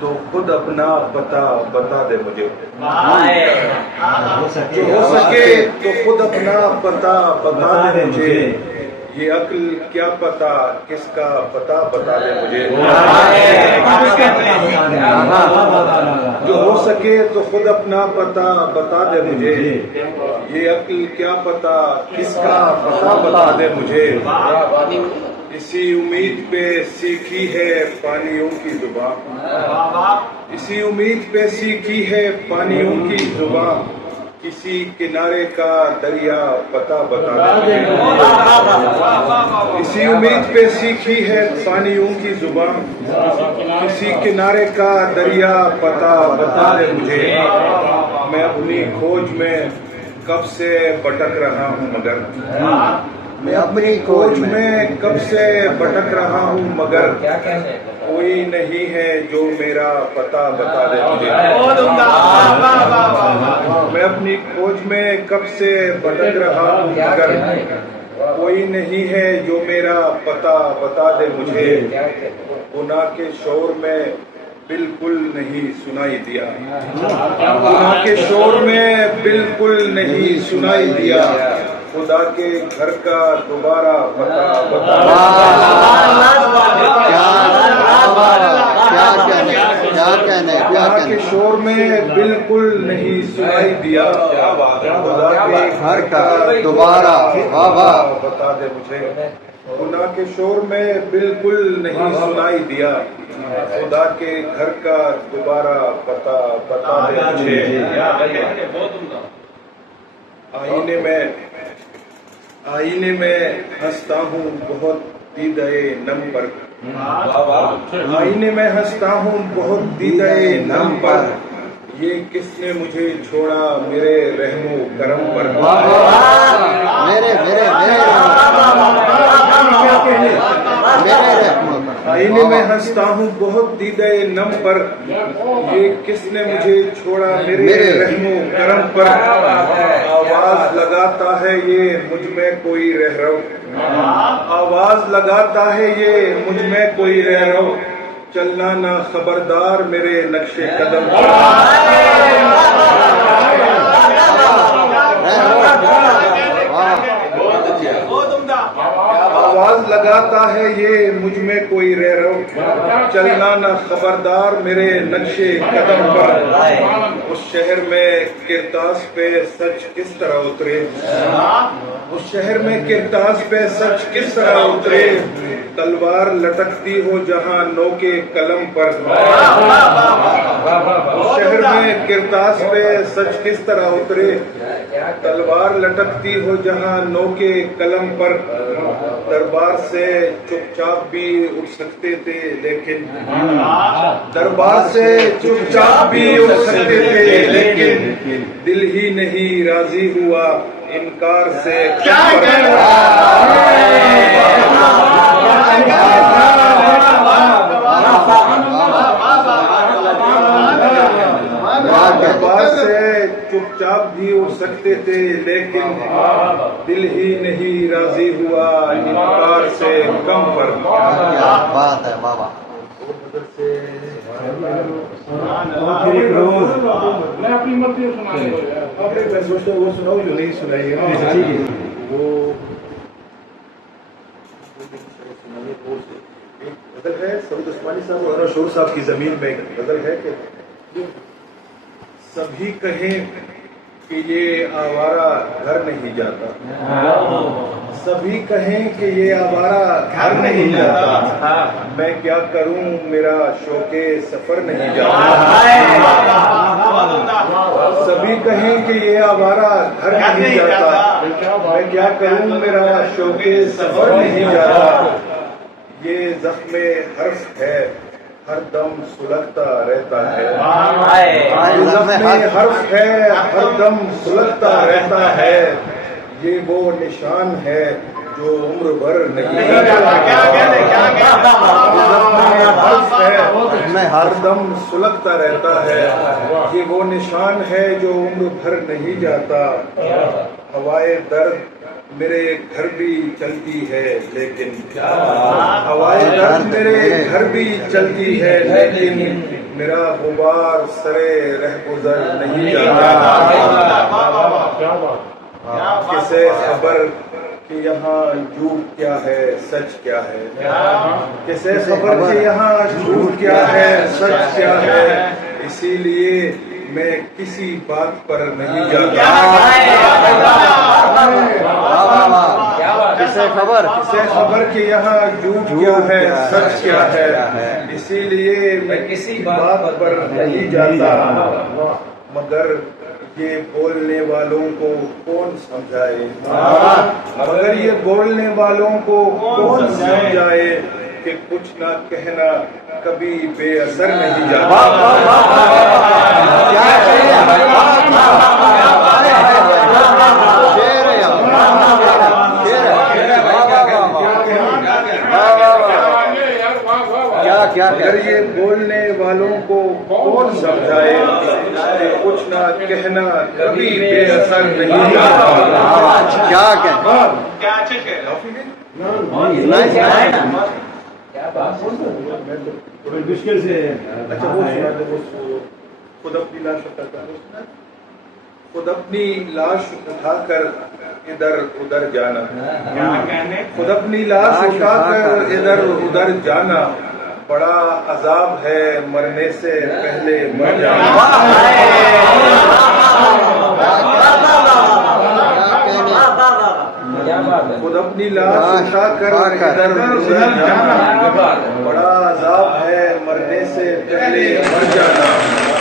تو خود اپنا پتہ بتا دے مجھے، جو ہو سکے تو خود اپنا پتہ بتا دے مجھے، یہ عقل کیا پتہ کس کا پتہ بتا دے مجھے، جو ہو سکے تو خود اپنا پتہ بتا دے مجھے، یہ عقل کیا پتہ کس کا پتہ بتا دے مجھے، اسی امید پہ سیکھی ہے پانیوں کی زبان، اسی امید پہ سیکھی ہے پانیوں کی زبان، کسی کنارے کا دریا پتہ بتا دے مجھے، اسی امید پہ سیکھی ہے پانیوں کی زبان، کسی کنارے کا دریا پتہ بتا دے مجھے، میں اپنی کھوج میں کب سے بھٹک رہا ہوں مگر، میں اپنی کھوج میں کب سے بھٹک رہا ہوں مگر، کوئی نہیں ہے جو میرا پتہ بتا دے مجھے، میں اپنی کھوج میں کب سے بھٹک رہا ہوں مگر، کوئی نہیں ہے جو میرا پتہ بتا دے مجھے، گناہ کے شور میں بالکل نہیں سنائی دیا، گناہ کے شور میں بالکل نہیں سنائی دیا، خدا کے گھر کا دوبارہ پتہ بتا گناہ کے شور میں بالکل نہیں سنائی دیا، خدا کے گھر کا دوبارہ بتا دے مجھے، گناہ کے شور میں بالکل نہیں سنائی دیا، خدا کے گھر کا دوبارہ پتہ بتا دے مجھے، آئینے میں ہنستا ہوں بہت دیدۂ نم پر، آئینے میں ہنستا ہوں بہت دیدۂ نم پر، یہ کس نے مجھے چھوڑا میرے رحم و کرم پر، آئینے میں ہنستا ہوں بہت دیدۂ نم پر، یہ کس نے مجھے چھوڑا میرے رحم و کرم پر، آواز لگاتا ہے یہ مجھ میں کوئی رہرو، آواز لگاتا ہے یہ مجھ میں کوئی رہرو، چلنا نہ خبردار میرے نقش قدم پر، آواز لگاتا ہے یہ مجھ میں کوئی رہرو، چلنا نہ خبردار میرے نقش قدم پر، اس شہر میں کرتاس پہ سچ کس طرح اترے، اس شہر میں کرتاس پہ سچ کس طرح اترے، تلوار لٹکتی ہو جہاں نو کے قلم پر، اس شہر میں کرتاس پہ سچ کس طرح اترے، تلوار لٹکتی ہو جہاں نو کے قلم پر، دربار سے چپ چاپ بھی اٹھ سکتے تھے لیکن، دربار سے چپ چاپ بھی اٹھ سکتے تھے لیکن، دل ہی نہیں راضی ہوا انکار سے، دربار سے چپ چاپ بھی اٹھ سکتے تھے لیکن، دل ہی نہیں راضی ہوا انکار سے کم پر، بات ہے بابا، میں اپنی مرضی میں سوچتا ہوں وہ سناؤ جو نہیں سنائی ہے وہ غزل ہے سعود عثمانی صاحب اور شور صاحب کی زمین میں ایک غزل ہے کہ سبھی کہیں کہ یہ آوارہ گھر نہیں جاتا، سبھی کہیں کہ یہ آوارہ گھر نہیں جاتا، میں کیا کروں میرا شوق سفر نہیں جاتا، سبھی کہیں کہ یہ آوارہ گھر نہیں جاتا، میں کیا کروں میرا شوق سفر نہیں جاتا، یہ زخم حرف ہے ہر دم سلگتا رہتا ہے، یہ زخم حرف ہے ہر دم سلگتا رہتا ہے، یہ وہ نشان ہے جو عمر بھر نہیں میں ہر دم سلگتا رہتا ہے، یہ وہ نشان ہے جو عمر بھر نہیں جاتا، ہوائے درد میرے گھر بھی چلتی ہے لیکن ہوائے درد میرے گھر بھی چلتی ہے لیکن میرا غبار سرے رہ گزر نہیں جاتا. کیا بات کسے خبر کہ یہاں جھوٹ کیا ہے سچ کیا ہے. کسے خبر کہ یہاں جھوٹ کیا ہے سچ کیا ہے. اسی لیے میں کسی بات پر نہیں جاتا. کسے خبر کسے خبر کہ یہاں جھوٹ کیا ہے سچ کیا ہے. اسی لیے میں کسی بات پر نہیں جاتا. مگر یہ بولنے والوں کو کون سمجھائے. مگر یہ بولنے والوں کو کون سمجھائے کہ کچھ نہ کہنا کبھی بے اثر نہیں جاتا. مگر یہ بولنے والوں کو کون سمجھائے کہ کچھ نہ کہنا کبھی بے اثر نہیں جاتا. کیا کہہ بڑی مشکل سے اچھا وہ سنا دے. وہ خود اپنی لاش اٹھا کر خود اپنی لاش اٹھا کر ادھر ادھر جانا. خود اپنی لاش اٹھا کر ادھر ادھر جانا بڑا عذاب ہے مرنے سے پہلے مر جانا. خود اپنی لاش اٹھا کر ادھر ادھر جانا بڑا عذاب ہے مرنے سے پہلے مر جانا.